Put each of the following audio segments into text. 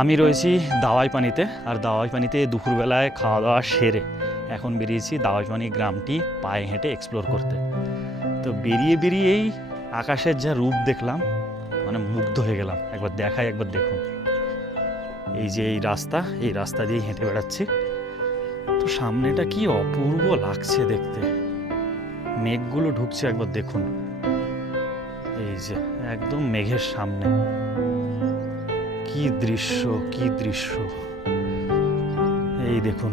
আমি রয়েছি দাওয়াই পানিতে, আর দাওয়াই পানিতে দুপুরবেলায় খাওয়া দাওয়া সেরে এখন বেরিয়েছি দাওয়াই পানি গ্রামটি পায়ে হেঁটে এক্সপ্লোর করতে। তো বেরিয়েই আকাশের যা রূপ দেখলাম, মানে মুগ্ধ হয়ে গেলাম। একবার দেখাই, একবার দেখুন। এই যে এই রাস্তা দিয়ে হেঁটে বেড়াচ্ছি, তো সামনেটা কি অপূর্ব লাগছে দেখতে। মেঘগুলো ঢুকছে, একবার দেখুন। এই যে একদম মেঘের সামনে, কি দৃশ্য। এই দেখুন,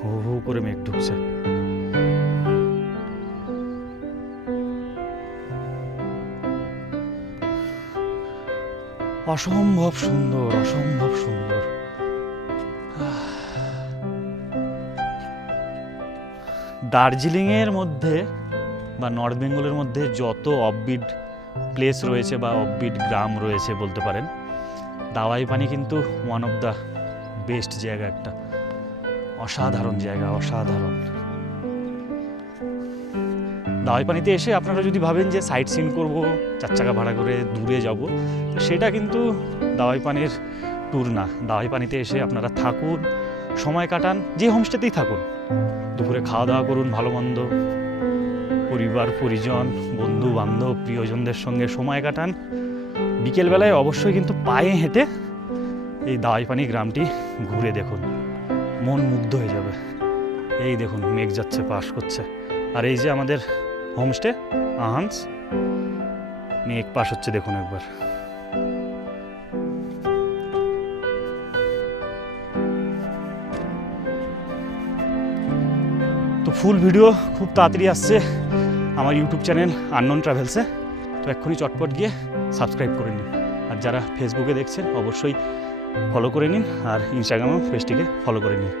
হু হু করে মেঘ ঢুকছে। অসম্ভব সুন্দর। দার্জিলিংয়ের মধ্যে বা নর্থ বেঙ্গলের মধ্যে যত অফবিট প্লেস রয়েছে বা অফবিট গ্রাম রয়েছে বলতে পারেন, দাওয়াই পানি কিন্তু ওয়ান অফ দ্য বেস্ট জায়গা, একটা অসাধারণ জায়গা। দাওয়াই পানিতে এসে আপনারা যদি ভাবেন যে সাইট সিন করবো, 4 চাকা ভাড়া করে দূরে যাব, সেটা কিন্তু দাওয়াই পানির ট্যুর না। দাওয়াই পানিতে এসে আপনারা থাকুন, সময় কাটান, যে হোমস্টেতেই থাকুন, দুপুরে খাওয়া দাওয়া করুন, ভালো মন্দ, পরিবার পরিজন, বন্ধু বান্ধব, প্রিয়জনদের সঙ্গে সময় কাটান। বিকেলবেলায় অবশ্যই কিন্তু পায়ে হেঁটে এই দাওয়াই পানি গ্রামটি ঘুরে দেখুন, মন মুগ্ধ হয়ে যাবে। এই দেখুন, মেঘ যাচ্ছে, পাস করছে, আর এই যে আমাদের হোমস্টে আহান্স, মেঘ পাস হচ্ছে, দেখুন একবার। তো ফুল ভিডিও খুব তাড়াতাড়ি আসছে আমার ইউটিউব চ্যানেল আননোন ট্রাভেলসে। তো এক্ষুনি চটপট গিয়ে সাবস্ক্রাইব করে নিন। আর যারা ফেসবুকে দেখছেন অবশ্যই ফলো করে নিন, আর ইনস্টাগ্রামেও পেজটিকে ফলো করে নিন।